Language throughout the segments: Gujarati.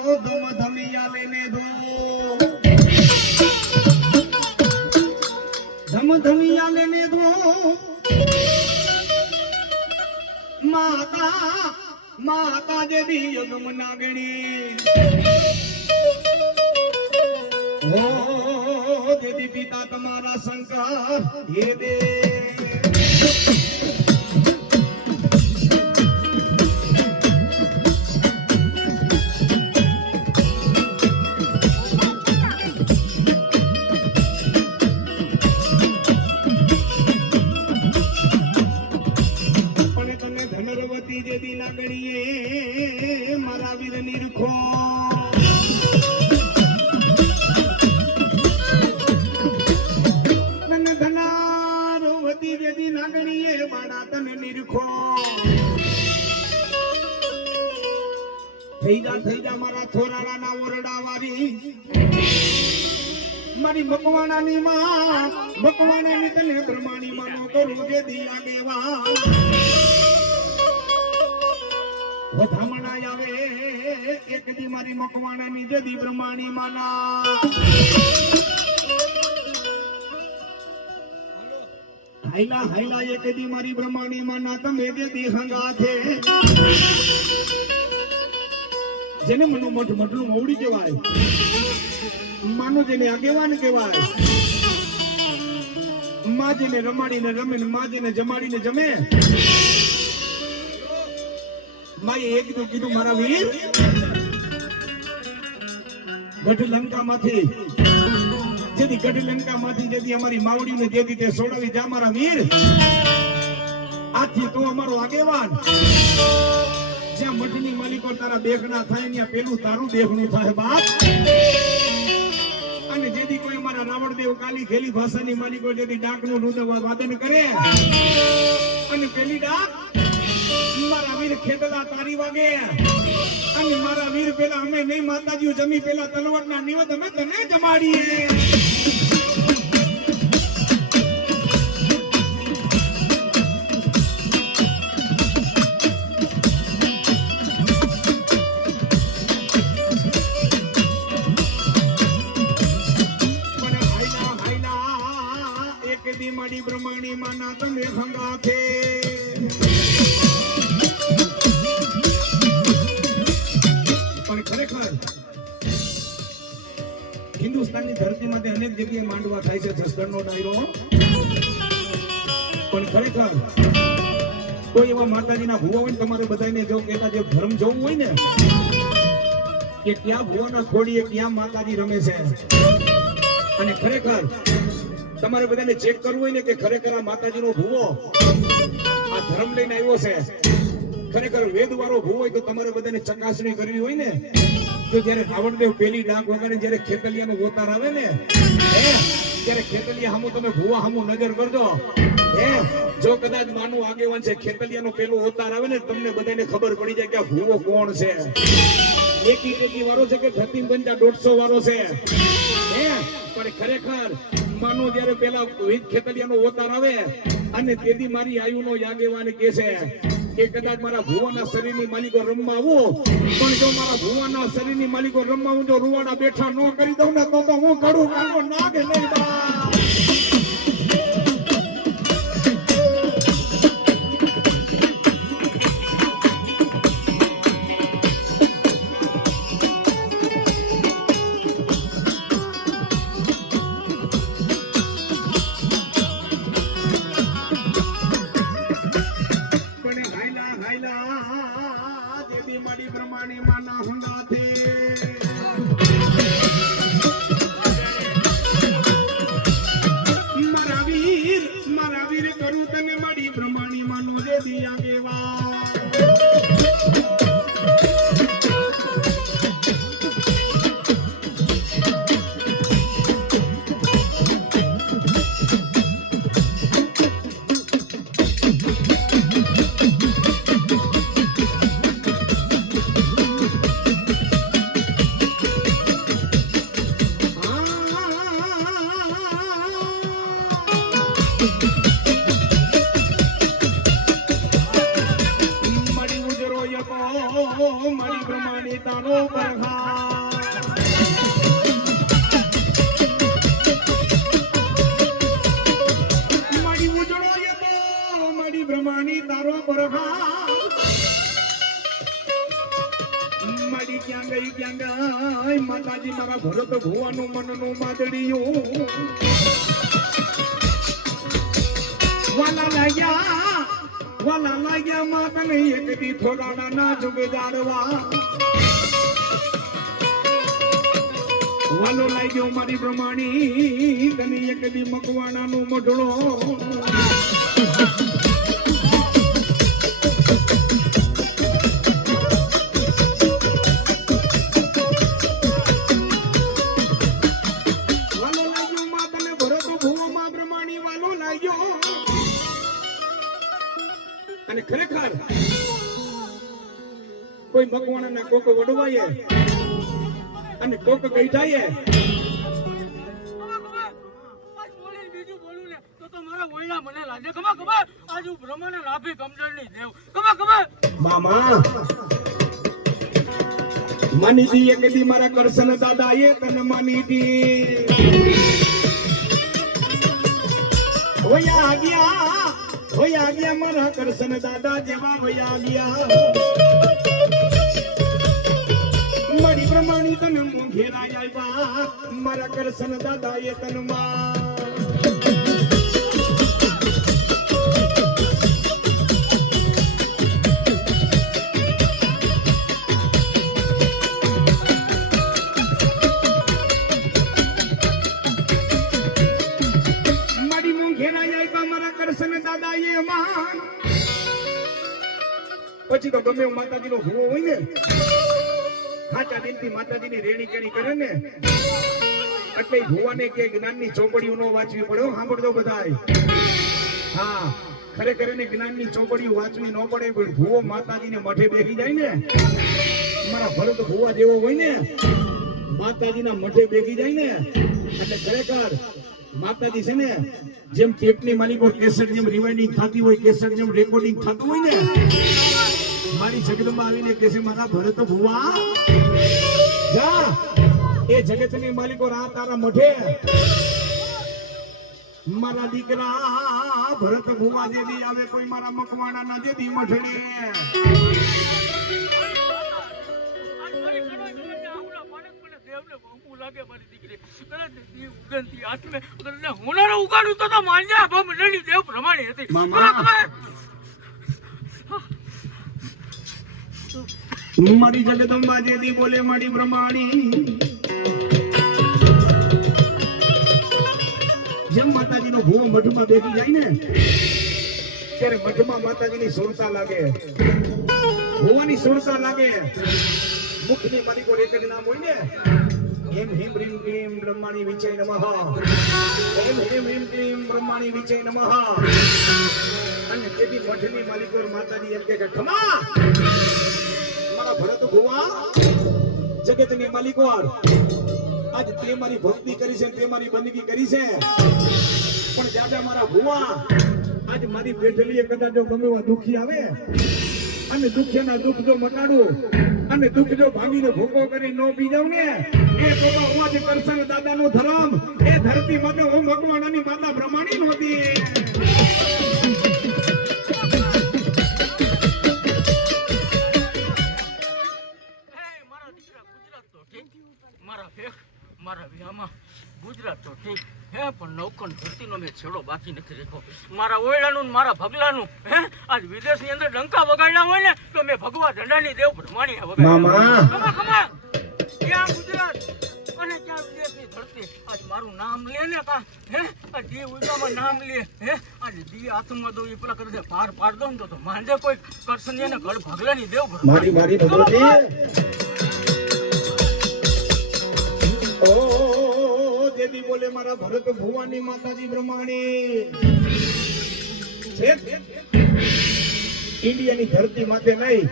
ધમ ધમિયા લેને દો ધમ ધમિયા લેને દો માતા માતા જેવી યુગમ નાગણી હો દેદી પિતા તમારા શંકર હે દે મારા વીર નિરખો તને ધનારો વતી વેદી નાગણીએ મારા તને નિરખો થઈ જા મારા થોરાના ઓરડા વાળી મારી મકવાણાની માં મકવાણાની તને બ્રહ્માણી માનો કરું જે દિયા દેવા વધામણા આવે એક દી મારી મકવાણાની જદી બ્રહ્માણી માના હાઈલા હાઈલા એક દી મારી બ્રહ્માણી માના તમે જદી હંગાથે જેને મનો મોઢ મઢલું મવડી કહેવાય માનો જેને આગેવાન કહેવાય માં જેને રમાડીને રમે માં જેને જમાડીને જમે માએ એક તો કીધું મારા વીર ગઢ લંકામાંથી જેથી ગઢ લંકામાંથી જેથી અમારી માવડીને જેથી તે સોડાવી જા મારા વીર આથી તું અમારો આગેવાન જ્યાં મઠની માલિકો તારા દેખના થાય ત્યાં પેલું તારું દેખનું થાય બાપ અને જેથી કોઈ મારા રાવણદેવ કાલી ખેલી ભાષાની માલિકો જેથી ડાકનું વાદન કરે અને પેલી ડાક મારા વીર ખેતલા તારી વાગે અને મારા વીર પેલા અમે નહીં માતાજીઓ જમી પેલા તલવારના નિવત અમે તને જમાડીએ એક દી મારી બ્રહ્માણી માના તમે હંગાથે હિન્દુસ્તાનની ધરતીમાંથી અનેક જગ્યાએ માંડવા થાય છે જસદણનો ડાયરો પણ ખરેખર કોઈ એવા માતાજીના ભુવા હોય ને તમારે બધાને જો કહેતા જે ધર્મ જોવું હોય ને કે ક્યાં ભુવાના ખોડીએ ક્યાં માતાજી રમે છે અને ખરેખર તમારે બધાને ચેક કરવું હોય ને કે ખરેખર આ માતાજીનો ભુવો આ ધર્મ લઈને આવ્યો છે ખરેખર વેદ વાળો ભુવો હોય તો તમારે બધાને ચકાસણી કરવી હોય ને તો જયારે રાવણદેવ પેલી ડાક વગર જયારે ખેતલિયાનો વોતાર આવે ને ત્યારે ખેતલિયા હામું તમે ભુવા હામું નજર કરજો જો કદાચ માનું આગેવાન છે ખેતલિયાનો પેલો વોતાર આવે ને તમને બધાને ખબર પડી જાય કે આ ભુવો કોણ છે એકી વાળો છે કે 150 વાળો છે પણ ખરેખર માનો જયારે પેલા ખેતલિયાનો વોતાર આવે અને તેથી મારી આયુનો આગેવાન કે છે કે કદાચ મારા ભુવાના શરીરની માલિકો રમવા આવું પણ જો મારા ભુવાના શરીરની માલિકો રમવા આવું જો રૂવાડા બેઠા ન કરી દઉં ને તો હું કડું કાંગો નાગે નહીં બા પરહા મારી ઉજળો એ તો મારી બ્રહ્માણી તારો પરહા મારી ક્યાં ગઈ માતાજી મારા ભરત ભુવાનું મનનું માદડિયું વાલા લાગ્યા માતને એક દી થોડાના ના જુગદારવા વાલો લાગ્યો મારી પ્રમાણી તને એક દી મકવાણાનું મઢડો વાલો લાગ્યો માતને ભરત ભુવામાં પ્રમાણી વાલો લાગ્યો અને ખરેખર કોઈ મકવાણાના કોક વડવાય અને કોક ગઈઠાય મામા માની દી એક દી મારા કરશન દાદા એ તને માની દી હોયા ગયા મારા કરશન દાદા જેવા હોયા ગયા મારી પ્રમાણી તને મોંઘેરા આવ્યા મારા કરશન દાદા એ તનમાં મારી મોંઘેરા આવ્યા મારા કરશન દાદા એ માં પછી તો ગમે માતાજીનો ભૂવો હોય ને ખાચા દિનથી માતાજીની રેણી કેણી કરે ને એટલે ભુવાને કે જ્ઞાનની ચોપડીઓ નો વાંચવી પડે સાંભળજો બધાય હા ખરેખર એને જ્ઞાનની ચોપડીઓ વાંચવી ન પડે પણ ભુવો માતાજીને મઠે બેસી જાય ને મારા ભરત ભુવા જેવો હોય ને માતાજીના મઠે બેસી જાય ને એટલે ખરેખર માતાજી છે ને જેમ ટેપની માલિકો કેસેટ જેમ રિવાઇન્ડિંગ થતી હોય કેસેટ જેમ રેકોર્ડિંગ થતું હોય ને મારી જગતમાં આવીને કહે છે મારા ભરત ભુવા જા એ જગતની માલિકો રા તારા મઠે મારા દીકરા ભરત ભુવા દેવી આવે કોઈ મારા મકવાણા ના દેવી મઠડે મારી જગદંબા દેવી બોલે મારી પ્રમાણી જેમ માતાજીનો ભૂવો મઠમાં બેસી જાય ને ત્યારે મઠમાં માતાજીની સુરતા લાગે ભુવાની સુરતા લાગે મુખની માલિકો એક જ નામ હોય ને એમ હિમ રીમ ક્લીમ બ્રહ્માણી વિજય નમઃ એમ હિમ રીમ ક્લીમ બ્રહ્માણી વિજય નમઃ અને તેથી મઠની માલિકો માતાજી એમ કે ખમા મારા ભરત ભુવા જગતની માલિકો આજ તે મારી ભક્તિ કરી છે તે મારી બંદગી કરી છે પણ દાદા મારા ભુવા આજ મારી બેઠેલી કદાચ જો ગમે એવા દુખી આવે અને દુખ્યના દુઃખ જો મટાડું અને દુઃખ જો ભાંગીને ભૂકો કરી નો પી જાઉં ને એ તો અવાજ કરશન દાદાનો ધર્મ એ ધરતી માતે હું ભગવાનની માતા બ્રહ્માણી નહોતી મારા વિહામાં ગુજરાત તો ઠીક હે પણ નૌકન ધરતીનો મેં છેડો બાકી નથી રાખ્યો મારા ઓયડાનું ને મારા ભગલાનું હે આજ વિદેશની અંદર ડંકા વગાડ્યા હોય ને તો મેં ભગવા ઝંડાની દેવ બ્રહ્માણી વગાડ્યા ખમા ક્યાં ગુજરાત અને ક્યાં વિદેશની ધરતી આજ મારું નામ લે ને કા હે આ દી ઉજામાં નામ લે હે આજ દી હાથમાં દો એ પેલા કરે પાર પાડ દો ને તો માંડે કોઈ કરસનિયા ને ગળ ભગલાની દેવ મારી ભગવતી ઓ દેવી બોલે મારા ભરત ભુવાની માતાજી બ્રહ્માણી છે ઇન્ડિયાની ધરતી માથે નહીં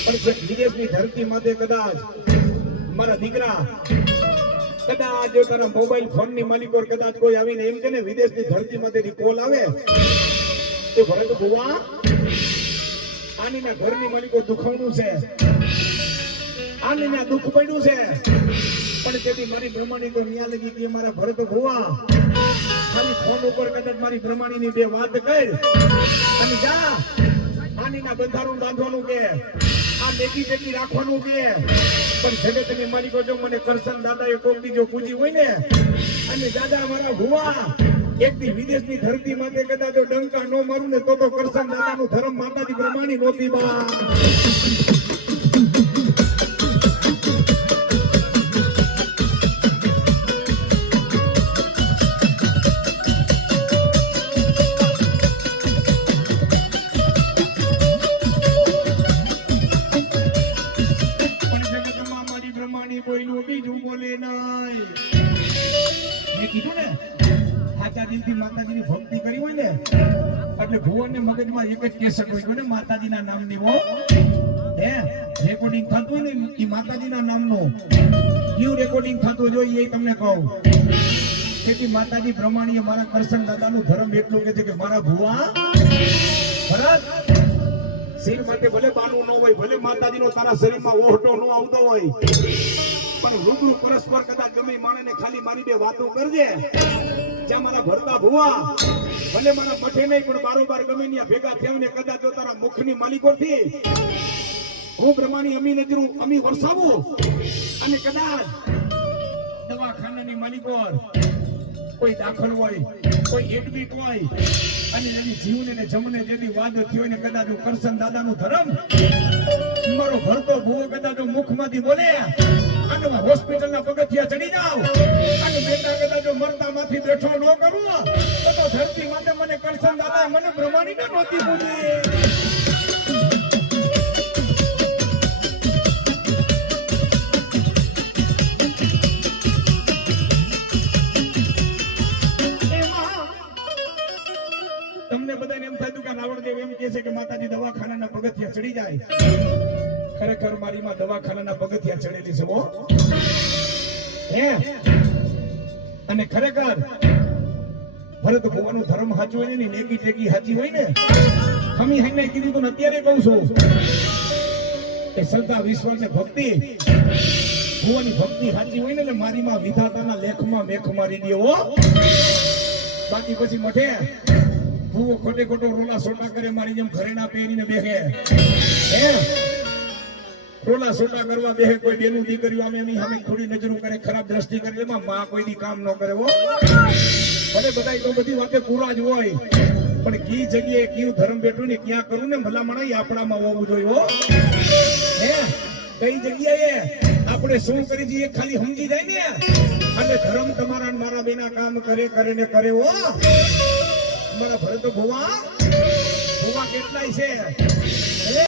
પણ વિદેશની ધરતી માથે કદાચ મારા દીકરા કદાચ જો તારા મોબાઈલ ફોન ની માલિકો કદાચ કોઈ આવીને એમ કે ને વિદેશની ધરતી માંથી કોલ આવે તો ભરત ભુવા આની ના ઘરની માલિકો દુખાવનું છે આને ના દુઃખ પડ્યું છે પણ તેથી મારી બ્રહ્માણી તો ન્યા લગી કે મારા ભરત ભુવા ખાલી ફોન ઉપર કદાચ મારી બ્રહ્માણીની બે વાત કર અને જા આનીના બંધારણ બાંધવાનું કે આ બેકી બેકી રાખવાનું કે પણ જગતની માલિકો જો મને કરશન દાદાએ કોક દી જો પૂજી હોય ને અને દાદા મારા ભુવા એક દી વિદેશની ધરતી માટે કદાચ જો ડંકા નો મારું ને તો કરશન દાદાનું ધર્મ માતાજી બ્રહ્માણી નહોતી બા માતાજીની ભક્તિ કરી હોય ને એટલે ભુવનને મગજમાં એક જ કેસટ હોય ને માતાજીના નામની હો હે રેકોર્ડિંગ થતું હોય ને એ માતાજીના નામનું ક્યુ રેકોર્ડિંગ થતું જોઈએ એ તમને કહું તેથી માતાજી પ્રમાણે મારા કરશન દાદાનું ધર્મ એટલું કે છે કે મારા ભુવા ભરત શરીર માટે ભલે બાનું ન હોય ભલે માતાજીનો તારા શરીરમાં ઓહટો ન આવતો હોય પણ રૂબરૂ પરસ્પર કદાચ ગમે માણસને ખાલી મારી બે વાતો કરજે જ્યાં મારા ભરતા ભુવા ભલે મારા મઠે નહીં પણ બારોબાર ગમે ત્યાં ભેગા થઈને કદાચ જો તારા મુખની માલિકોથી હું પ્રમાણે અમી નજરું અમી વરસાવું અને કદાચ દવાખાનાની માલિકો કોઈ દાખલ હોય કોઈ એડમિટ હોય અને એની જીવને ને જમને જેની વાદ થયો ને કદાચ કરશન દાદાનું ધર્મ મારો ભરતો ભુવો કદાચ મુખમાંથી બોલે અને હોસ્પિટલના પગથિયા ચડી જાવ અને બેટા કદાચ મરતા માંથી બેઠો ન કરું તો ધરતી માટે મને કરશન દાદા મને પ્રમાણિક નહોતી પૂજી તમને બધાને એમ થતું કે રાવણદેવ એમ કહે છે કે માતાજી દવાખાનાના પગથિયા ચડી જાય ખરેખર મારી માં દવાખાનાના પગથિયા ચડેલી છે હે અને ખરેખર ભરત ભુવાનું ધર્મ સાચું હોય ને નેકી ટેકી સાચી હોય ને હમી હાઈને કીધું તો અત્યારે કહું છું કે શ્રદ્ધા વિશ્વાસ ને ભક્તિ ભુવાની ભક્તિ સાચી હોય ને એટલે મારી માં વિધાતાના લેખમાં મેખ મારી દેવો બાકી પછી મઠે ભુવો ખોટે ખોટો રોલા સોટા કરે મારી જેમ ઘરેણા પહેરીને બેસે હે રોલા સોટા કરવા બેહે કોઈ બેનું દીકરીઓ આમે એની સામે થોડી નજરો કરે ખરાબ દ્રષ્ટિ કરે એમાં માં કોઈ દી કામ ન કરે હો ભલે બધાય તો બધી વાતે પૂરા જ હોય પણ કી જગ્યાએ કયું ધર્મ બેઠું ને ક્યાં કરું ને ભલામણ આપણામાં હોવું જોઈએ હો હે કઈ જગ્યાએ આપણે શું કરી જઈએ ખાલી સમજી જાય ને અને ધર્મ તમારા મારા બેના કામ કરે ને કરે હો મારા ભરત ભુવા કેટલાય છે